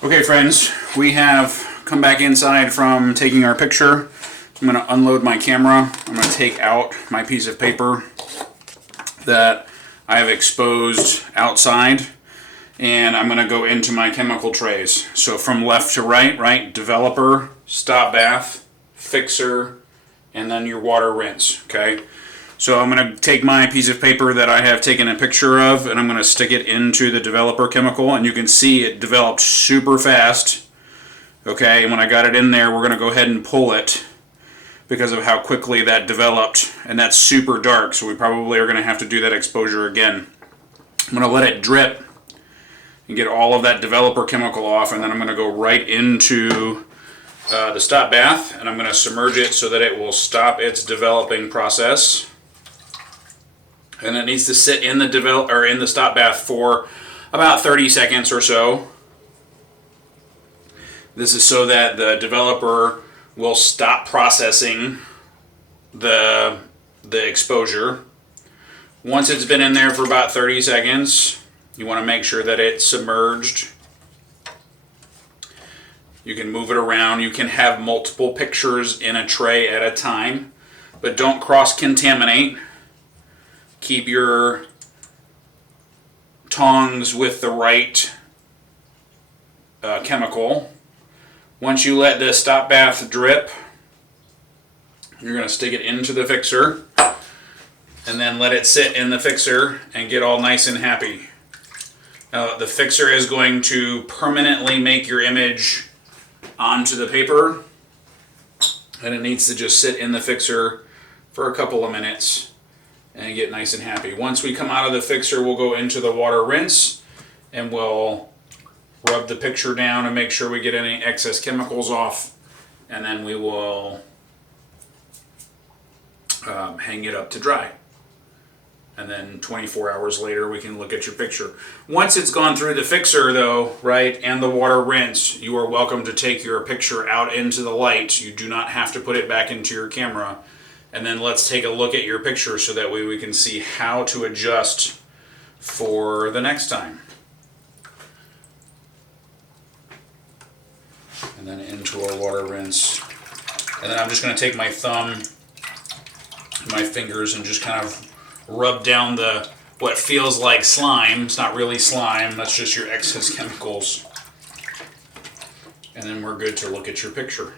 Okay friends, we have come back inside from taking our picture. I'm going to unload my camera. I'm going to take out my piece of paper that I have exposed outside, and I'm going to go into my chemical trays. So from left to right, developer, stop bath, fixer, and then your water rinse, okay? So I'm going to take my piece of paper that I have taken a picture of, and I'm going to stick it into the developer chemical, and you can see it developed super fast. Okay, and when I got it in there, we're going to go ahead and pull it because of how quickly that developed, and that's super dark, so we probably are going to have to do that exposure again. I'm going to let it drip and get all of that developer chemical off, and then I'm going to go right into the stop bath, and I'm going to submerge it so that it will stop its developing process. And it needs to sit in the stop bath for about 30 seconds or so. This is so that the developer will stop processing the exposure. Once it's been in there for about 30 seconds, you want to make sure that it's submerged. You can move it around. You can have multiple pictures in a tray at a time, but don't cross-contaminate. Keep your tongs with the right chemical. Once you let the stop bath drip, you're going to stick it into the fixer and then let it sit in the fixer and get all nice and happy. Now, the fixer is going to permanently make your image onto the paper, and it needs to just sit in the fixer for a couple of minutes and get nice and happy. Once we come out of the fixer, we'll go into the water rinse and we'll rub the picture down and make sure we get any excess chemicals off, and then we will hang it up to dry. And then 24 hours later, we can look at your picture. Once it's gone through the fixer though, and the water rinse, you are welcome to take your picture out into the light. You do not have to put it back into your camera. And then let's take a look at your picture so that way we can see how to adjust for the next time. And then into our water rinse. And then I'm just going to take my thumb and my fingers and just kind of rub down what feels like slime. It's not really slime, that's just your excess chemicals. And then we're good to look at your picture.